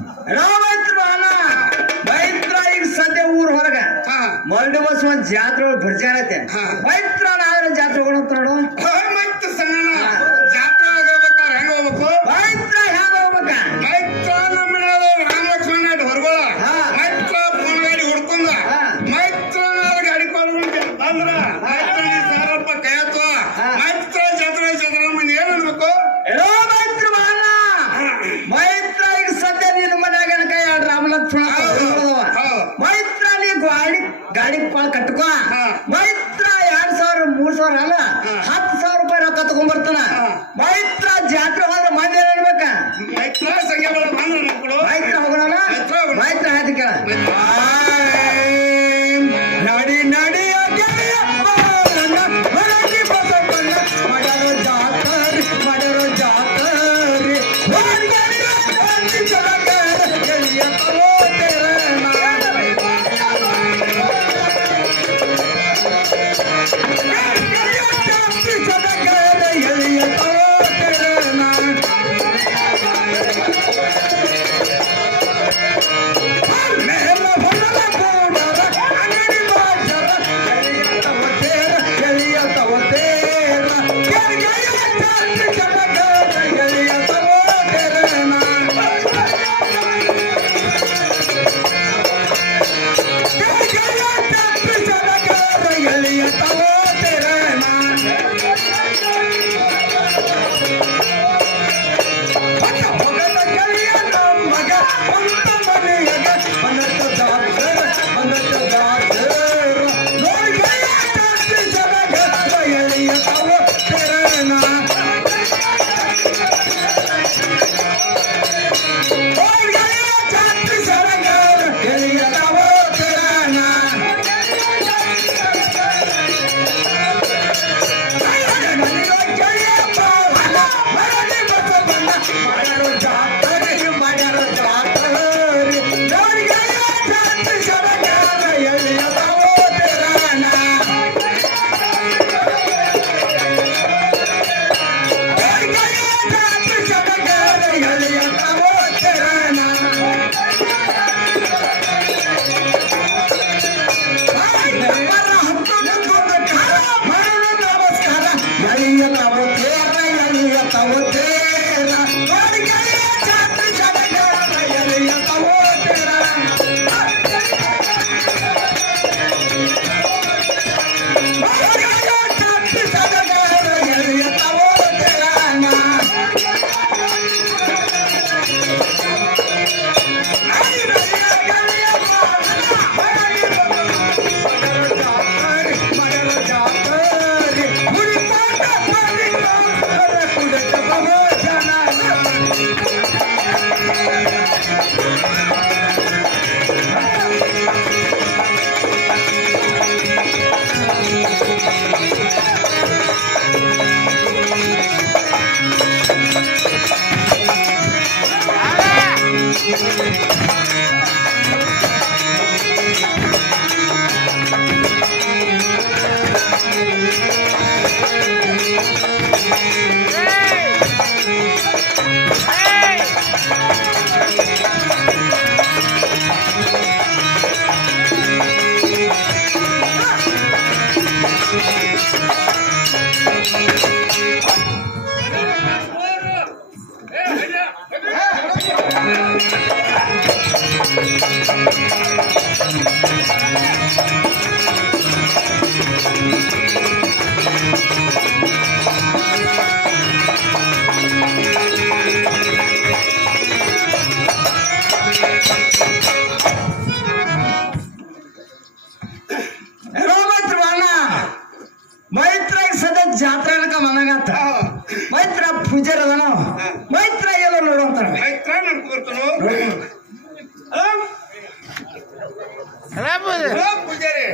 ಮೈತ್ರ ಮೈತ್ರ ಈಗ ಸದ್ಯ ಊರ್ ಹೊರಗ ಮರಡಿ ಬಸ್ ಒಂದ್ ಜಾತ್ರೆ ಭರ್ಜಾರ ಐತೆ ಮೈತ್ರ ನಾಳೆ ಜಾತ್ರೆ ಹೋಗೋಣ ನೋಡು ಮೈತ್ರ ಸಂಗಣ ಜಾತ್ರೆ ಹೋಗ್ಬೇಕಾದ್ರೆ ಹೆಂಗ ಹೋಗ್ಬೇಕು ಮೈತ್ರ ಹೆಂಗ ಹೋಗ್ಬೇಕ ಮೈತ್ರ ನಮ್ಮ ರಾಮ ಲಕ್ಷ್ಮಣ ಹೊರಗೋಳ ಮೈತ್ರ ಫೋನ್ ಗಾಡಿ ಹುಡ್ಕೊಂಡ ಮೈತ್ರ ಗಾಡಿ ಕೊಡ್ಬೇಕು ಅಂದ್ರ ಮೈತ್ರ ಸಾರಪ್ಪ ಕೈಯತ್ವ ಮೈತ್ರ ಜಾತ್ರೆ ಜಾತ್ರೆ ಮಂದಿ ಏನ್ ಅನ್ಬೇಕು ಎಲ್ಲೋ ಮೈತ್ರ ಬಾಳ ಮೈತ್ರ ಈಗ ಸದ್ಯ ನಿನ್ನ ಮನ್ಯಾಗ ಕೈ ರಾಮ ಲಕ್ಷ್ಮಣ ಮೈತ್ರ ನೀ ಗಾಡಿ ಕಟ್ಕೋ ಮೈತ್ರ 2,000 3,000 ಅಲ್ಲ 10,000 ರೂಪಾಯಿ ರೊಕ್ಕ ತಗೊಂಡ್ಬರ್ತಾನ ಮೈತ್ರ ಜಾತ್ರೆ ಹೋದ್ರೆ ಮಂದಿ ಏನ್ ಅನ್ಬೇಕ ಮೈತ್ರ ಸಂಖ್ಯೆ ಮೈತ್ರ ಹೋಗೋಣ ಮೈತ್ರ ಹಾಕಿ ಕೇಳ ನಡಿ ನಡಿ ಮಾಡರೋ ಜಾತರಿ ಮೈತ್ರ ಸದ್ಯ ಜಾತ್ರೆ ಅನ್ಕ ಮನಾಗತ್ತ ಮೈತ್ರ ಪೂಜಾರ ಅದನ ಮೈತ್ರ ಎಲ್ಲ ನೋಡುವಂತ ಮೈತ್ರ ನಡ್ಕೊಬರ್ತಾನೋ ಪೂಜಾರಿ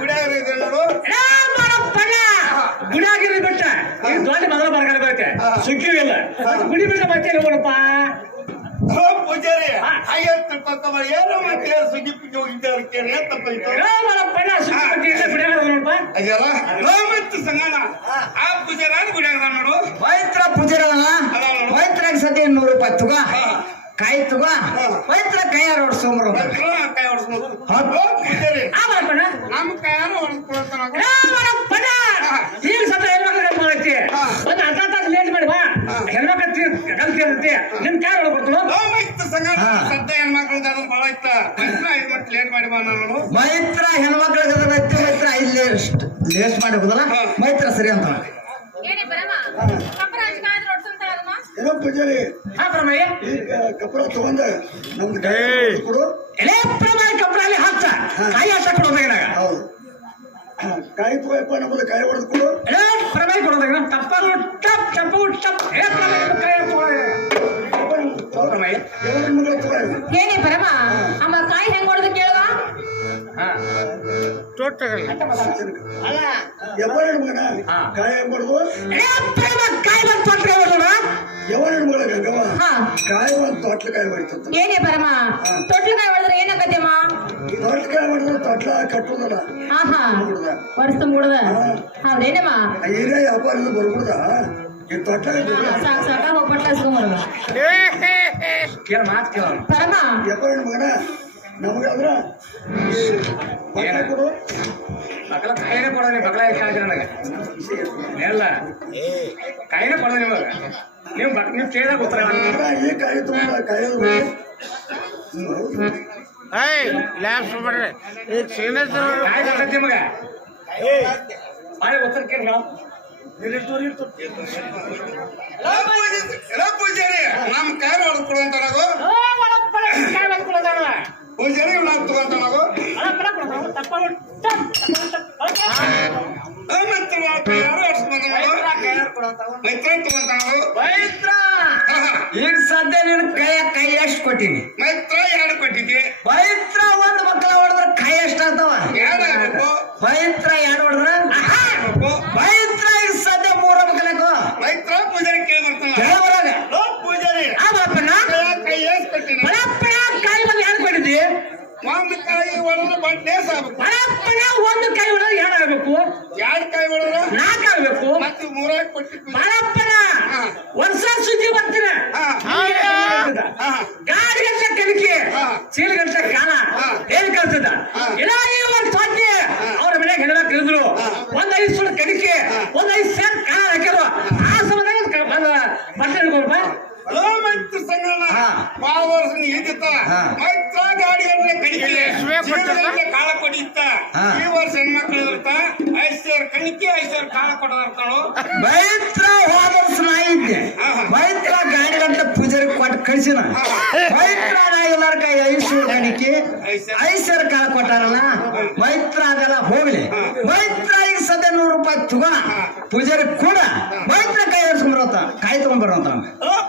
ಗುಡಿಯಾಗ ನೋಡು ಗುಡಿಯಾಗಿರಿ ಬಿಟ್ಟ ಈಗ ದೊಡ್ಡ ಮೊದಲ ಬರಗಾಲ ಬರುತ್ತೆ ಸುಗ್ಗಿವಿಲ್ಲ ಗುಡಿ ಬಿಟ್ಟ ಮತ್ತೆ ನೋಡಪ್ಪ ಪೂಜಾರಿ ಹಾಗೆ ಏನೋ ಮತ್ತೆ ಸುಗ್ಗಿ ಪಿಗ್ಗಿ ಹೋಗಿದ್ದಾರೆ ತಪ್ಪಾಯ್ತು ಅಯ್ಯಲ್ಲ ಮೈತ್ರ ಸಂಗಣ ಆ ಪೂಜಾರ ಗುಡಿಯಾಗ ನೋಡು ಮೈತ್ರ ಪೂಜಾರ ಮೈತ್ರ ಸದ್ಯ 100 ರೂಪಾಯಿ ತಗೋ ಕಾಯಿ ತಗೋ ಮೈತ್ರ ಕೈಯಾರ ಹೊಡ್ಸೋಮ್ರ ಕೈ ಹೊಡ್ಸ್ಬೋದು ನಮ್ಮ ಕೈಯಾರು ಹೊಡ್ಕೊಳ್ತಾನ ಈಗ ಸತ ಹೆಣ್ಮಕ್ಳು ಐತಿ ಒಂದು ಅರ್ಧ ತಾಸು ಲೇಟ್ ಮಾಡಿ ಬಾ ಹೆಣ್ಮಕ್ಳು ಕಲ್ತಿರುತ್ತೆ ನಿಮ್ ಕೈ ಹೊಡ್ಕೊಡ್ತು ಸಂಘ ಸದ್ದ ಹೆಣ್ಮಕ್ಳದ್ದು ಅದು ಭಾಳ ಇತ್ತ ಮೈತ್ರ 5 minute ಲೇಟ್ ಮಾಡಿ ಬಾ ನಾನು ಮೈತ್ರ ಹೆಣ್ಮಕ್ಳಿಗೆ ಮೈತ್ರ ಇಲ್ಲಿ ಲೇಟ್ ಮಾಡಿ ಹೋದಲ್ಲ ಮೈತ್ರ ಸರಿ ಅಂತ ಏನೋ ಪೂಜಾರಿ ಹಾ ಪ್ರಮಯ್ಯ ಈಗ ಕಪಡ ತಗೊಂಡ ನಮ್ದು ಕೊಡು ಎಲೆ ಪ್ರಮಯ್ಯ ಕಪಡಲ್ಲಿ ಹಾಕ್ತ ಕಾಯಿ ಹಾಕ ಕೊಡೋದಾಗ ಹೌದು ಕಾಯಿ ತಗೋಯಪ್ಪ ನಮ್ಮದು ಕಾಯಿ ಹೊಡೆದು ಕೊಡು ಎಲೆ ಪ್ರಮಯ್ಯ ಕೊಡೋದಾಗ ತಪ್ಪಲು ಟಪ್ ಟಪ್ಪು ಟಪ್ ಏ ಪ್ರಮಯ್ಯ ಕಾಯಿ ತಗೋ ಪ್ರಮಯ್ಯ ಯಾವ ಮಗಳ ತಗೋ ಏನೇ ಪರಮ ಅಮ್ಮ ಕಾಯಿ ಹೆಂಗ್ ಹೊಡೆದು ಕೇಳುವ ಹಾ ಅಲ್ಲ ಯಾವ ಮಗನ ಕಾಯಿ ಹೊಡೆದು ಎಲೆ ಪ್ರಮಯ್ಯ ಕಾಯಿ ಬಂದು ತೊಟ್ರೆ ಹೊಡೆದ ಯಾವ ಮಗಳ ಗಂಗವ ಹಾ ಕಾಯಿ ಒಂದು ತೊಟ್ಲ ಕಾಯಿ ಹೊಡಿತಂತ ಏನೇ ಪರಮ ತೊಟ್ಲು ಕಾಯಿ ಹೊಡೆದ್ರೆ ಏನಾಗತ್ತಮ್ಮ ತೊಟ್ಲ ಕಾಯಿ ಹೊಡೆದ್ರೆ ತೊಟ್ಲ ಕಟ್ಟುದಲ್ಲ ಹಾ ಹಾ ವರ್ಷ ತುಂಬಿಡದ ಹೌದೇನಮ್ಮ ಹಿರಿಯ ವ್ಯಾಪಾರದ ಬರ್ಬಿಡ್ದ ಈ ತೊಟ್ಲ ಸಾಕ್ ಸಾಕ ಹೋಗ್ಬಿಟ್ಲ ಸುಮಾರು ಕೇಳ ಮಾತು ಕೇಳ ಪರಮ ಯಾವ ಮಗನ ನಮಗಾದ್ರ ಏನ ಕೊಡು ಮಕ್ಕಳ ಕಾಯಿನೇ ಕೊಡೋದು ಮಕ್ಕಳ ಕಾಯ್ತಾರೆ ನನಗೆ ಎಲ್ಲ ಕಾಯಿನೇ ಕೊಡೋದು ನಿಮಗೆ ನೀವು ಕೇಳಿದಾಗ ಉತ್ತರ ಈ ಕಾಯಿ ತಗೊಂಡ ಕಾಯಿ ಕಾಯಿ ಬರ್ತೈತಿ ನಿಮಗೆ ಉತ್ತರ ಕೇಳಿ ಎಲ್ಲ ಪೂಜಾರಿ ನಮ್ಮ ಕೈ ಹೊಡ್ಕೊಡಂತಾರಾಗೋ ಪೂಜಾರಿ ನಾವು ತಗೊಂತಾನಾಗೋ ಮೈತ್ರ ಕೈಯಾರು ಮೈತ್ರ ತಗೊಂತಾನಾಗೋ ಈಗ ಸದ್ಯ ನೀನು ಕೈ ಎಷ್ಟು ಕೊಟ್ಟಿನಿ ಮೈತ್ರ 2 ಕೊಟ್ಟಿದ್ದೆ ಪವಿತ್ರ ಒಂದು ಮಕ್ಕಳ ಹೊಡೆದ್ರೆ ಕೈ ಎಷ್ಟಾಗ್ತಾವ 2 ಆಗ್ಬೇಕು ಪವಿತ್ರ 2 ಹೊಡೆದ್ರ ಪವಿತ್ರ ಈಗ ಸದ್ಯ 3 ಮಕ್ಕಳಕ್ಕೋ ಮೈತ್ರ ಪೂಜಾರಿ ಕೇಳಿ ಬರ್ತಾನ ಬರಾಗ ಪೂಜಾರಿ ಆ ಬಾಪಣ್ಣ ಕೈ ಎಷ್ಟು ಕೊಟ್ಟಿನ ಬರಪ್ಪಣ ಕಾಯಿ ಬಂದು ಏನು ಕೊಟ್ಟಿದ್ದಿ ಒಂದು ಕಾಯಿ ಹೊಡೆದ್ರೆ ಬಂಡೇಸ್ ಆಗ್ಬೇಕು ಬರಪ್ಪಣ ಒಂದು ಕೈ ಹೊಡೆದ್ರೆ ಏನಾಗಬೇಕು 2 ಕಾಯಿ ಹೊಡೆದ್ರೆ 4 ಆಗ್ಬೇಕು ಮತ್ತೆ 3 ಕೊಟ್ಟಿದ್ವಿ ಬರಪ್ಪಣ ವರ್ಷ ಸುದ್ದಿ ಬರ್ತೀನ ಗಾಡಿ ಗಂಟೆ ಕಲಿಕೆ ಚೀಲ ಗಂಟೆ ಕಾಲ ಏನ್ ಕಲ್ತದ ಇಲ್ಲ ಒಂದು ತೊಟ್ಟಿ ಅವ್ರ ಮನೆಗೆ ಹೆಣ್ಮಕ್ಳು ಇಳಿದ್ರು ಒಂದ್ 5 ಸುಳ್ಳು ಕಲಿಕೆ ಒಂದ್ 5 ಸೇರ್ ಕಾಲ ಹಾಕಿದ್ರು ಆ ಸಮಯದಾಗ ಬಟ್ಟೆ ಹಿಡ್ಕೊಳ್ಪ ಮೈತ್ರ ಸಂಗಣ್ಣ ಭಾಳ ವರ್ಷ ಇದ್ದಿತ್ತ ಮೈತ್ರ ಗಾಡಿಯನ್ನ ಕಡಿಕೆ ಕಾಳ ಕೊಡಿತ್ತ ಈ ವರ್ಷ ಹೆಣ್ಮಕ್ಳು ಇರ್ತ 5 ಸೇರ್ ಕಣಿಕೆ 5 ಸೇರ್ ಕಾಳ ಕೊಡೋದಿರ್ತಾಳು ಮೈತ್ರ ಹೋದ ವರ್ಷ ನಾ ಇದ್ದೆ ಮೈತ್ರ ಗಾಡಿ ಗಂಟೆ ಪೂಜಾರಿ ಕೊಟ್ಟು ಕಳಿಸಿನ ಮೈತ್ರ ನಾ ಎಲ್ಲಾರ ಕೈ 5 ಸುಳ್ಳು ಕಣಿಕೆ 5 ಸೇರ್ ಕಾಲ ಕೊಟ್ಟಾರಲ್ಲ ಮೈತ್ರ ಅದೆಲ್ಲ ಹೋಗ್ಲಿ ಮೈತ್ರ ಈಗ ಸದ್ಯ 100 ರೂಪಾಯಿ ತಗೋಣ ಪೂಜಾರಿ ಕೂಡ ಮೈತ್ರ ಕೈ ಹೊಡ್ಸ್ಕೊಂಡ್ಬರತ್ತ ಕಾಯಿ ತಗೊಂಡ್ಬರಂತ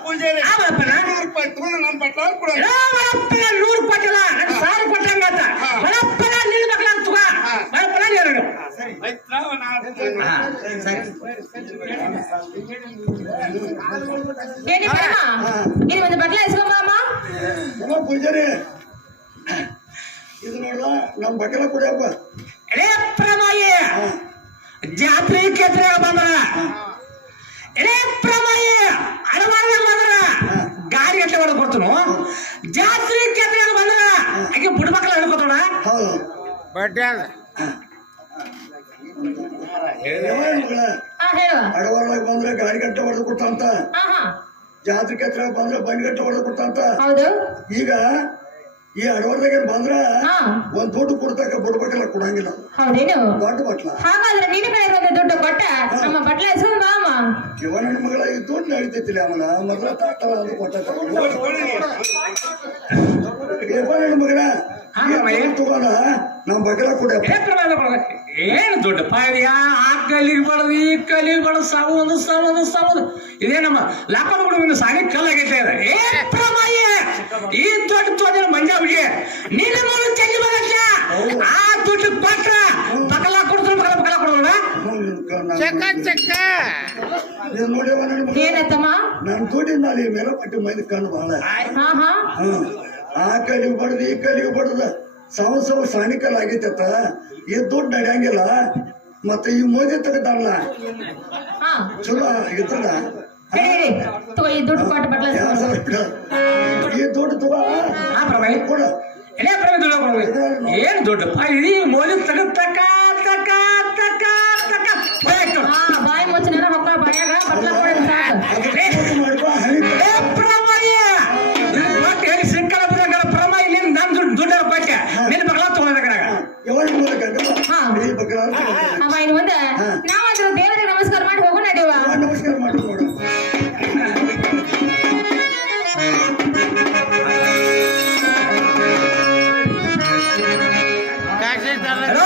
ಪೂಜಾರಿ ಆ ಬಾಪಣ್ಣ 100 ರೂಪಾಯಿ ತಗೊಂಡು ನಮ್ಮ ಬಟ್ಲ ಕೊಡ 100 ಕೊಟ್ಟಿಲ್ಲ ನನ್ 1000 ಕೊಟ್ಟಂಗಾತ ಬರಪ್ಪನ ನಿನ್ನ ಮಕ್ಕಳ ತಗೋ ಬರಪ್ಪನ ಎರಡು ಮೈತ್ರ ಏನೇ ಪರಮ ನೀನು ಒಂದು ಬಟ್ಲ ಇಸ್ಕೊಂಬಮ್ಮ ಏನೋ ಪೂಜಾರಿ ಇದು ನೋಡ್ದ ನಮ್ ಬಕೆಲ ಕುಡಿಯಪ್ಪ ಎಳೆ ಪ್ರಮಾಯಿ ಜಾತ್ರೆ ಕ್ಷೇತ್ರ ಬಂದ್ರ ಎಳೆ ಪ್ರಮಾಯಿ ಅಳವಾರದಾಗ ಬಂದ್ರ ಗಾಡಿ ಗಂಟೆ ಹೊಡೆದು ಕೊಡ್ತನು ಜಾತ್ರೆ ಕ್ಷೇತ್ರ ಬಂದ್ರ ಹಾಗೆ ಬುಡ್ಮಕ್ಳ ಹಿಡ್ಕೊತೋಣ ಹೌದು ಹಾ ಹೇಳುವ ಅಡವಾರದಾಗ ಬಂದ್ರೆ ಗಾಡಿ ಗಂಟೆ ಹೊಡೆದು ಕೊಟ್ಟಂತ ಹಾ ಹಾ ಜಾತ್ರೆ ಕೆತ್ರ ಬಂದ್ರೆ ಬಂಡಿ ಗಂಟೆ ಹೊಡೆದು ಕೊಟ್ಟಂತ ಹೌದು ಈಗ ಈ ಅಡವಾರದಾಗ ಬಂದ್ರ ಹಾ ಒಂದ್ ದುಡ್ಡು ಕೊಡ್ತಕ್ಕ ಬುಡ್ಬೇಕಲ್ಲ ಕೊಡಂಗಿಲ್ಲ ಹೌದೇನು ದೊಡ್ಡ ಬಟ್ಲ ಹಾಗಾದ್ರೆ ನಿನ್ನ ಕಡೆ ಬಂದ ದುಡ್ಡು ಕೊಟ್ಟ ನಮ್ಮ ಬಟ್ಲ ಇಸ್ಕೊಂಡ್ ಬಾ ಅಮ್ಮ ಇವನ ಮಗಳ ಈ ದುಡ್ಡು ನಡೀತೈತಿಲ್ಲ ಅವನ ಮೊದಲ ತಾಟ ಅದು ಕೊಟ್ಟ ಮಗನ ತಗೋಣ ನಮ್ ಬಗಲ ಕುಡಿಯಪ್ಪ ಏನು ದೊಡ್ಡ ಪಾಯ ಆ ಕಲ್ಲಿಗೆ ಬಡದು ಈ ಕಲ್ಲಿಗೆ ಬಡದು ಸಾವುದು ಇದೇ ನಮ್ಮ ಲಾಪದ ಸಾಗಿ ಕಲ್ಲಾಗೈತೆ ಏ ಪ್ರಮಾಯ ಈ ದೊಡ್ಡ ತೋದಿನ ಮಂಜ ಹುಡುಗಿ ನಿನ್ನ ಮೂರು ಚಲ್ಲಿ ಬಂದ ಆ ದುಡ್ಡು ಕೊಟ್ರ ಬಗಲ ಕೊಡ್ತಾರೆ ಬಗಲ ಕೊಡೋಣ ನೋಡ್ಯವ ಏನತ್ತಮ್ಮ ನನ್ ದುಡ್ಡಿನ ಅಲ್ಲಿ ಮೇಲೆ ಪಟ್ಟಿ ಮೈದ ಕಣ್ಣು ಬಹಳ ಹಾ ಹಾ ಆ ಕಲ್ಲಿಗೆ ಬಡದು ಈ ಕಲ್ಲಿಗೆ ಬಡದ ಸವ ಸಾಣಿಕಲ್ ಆಗೈತತ್ತ ಈ ದುಡ್ಡು ನಡೆಯಂಗಿಲ್ಲ ಮತ್ತೆ ಈ ಮೋದಿ ತೆಗದಾರಲ್ಲ ಹಾ ಚಲೋ ಇರ್ತದ ಹೇಳಿ ತಗೋ ಈ ದುಡ್ಡು ಕೊಟ್ಟು ಬಟ್ಲ 2,000 ಈ ದುಡ್ಡು ತಗೋ ಹಾ ಪ್ರಭಾಯಿ ಕೊಡ ಏನೇ ಪ್ರಭಾಯಿ ದುಡ್ಡು ಪ್ರಭಾಯಿ ಏನ್ ದುಡ್ಡಪ್ಪ ಇಡೀ ಮೋದಿ ತಗ ತಕ ತಕ ತಕ ತಕ ಹಾ ಬಾಯಿ ಮುಚ್ಚನ ಹೊಕ್ಕ ಬಾಯಾಗ ಬಟ್ಲ ಕೊಡ ಸಾಕು ಮಾಡ್ಕೊ ಹಣಿ ಏ ಪ್ರಭಾಯಿ ಮತ್ತೆ ಹೇಳಿ ಸಿಕ್ಕಲ ಬಿಡಂಗ ಪ್ರಭಾಯಿ ನೀನ್ ನನ್ ದುಡ್ಡು ಪಟ್ಟೆ ನಿನ್ನ ಬಗಲ ತಗೊಳ್ಳೋದಾಗ ಯಾವಾಗ ಮೂಲಕ ಹಾ. ಈ ಬಗ್ಗೆ ಅವ ಇನ್ನು ಮುಂದೆ ನಾವಂದ್ರು ದೇವರಿಗೆ ನಮಸ್ಕಾರ ಮಾಡಿ ಹೋಗೋಣ ದೇವ ನಮಸ್ಕಾರ ಮಾಡಿ ನೋಡು ಹಲೋ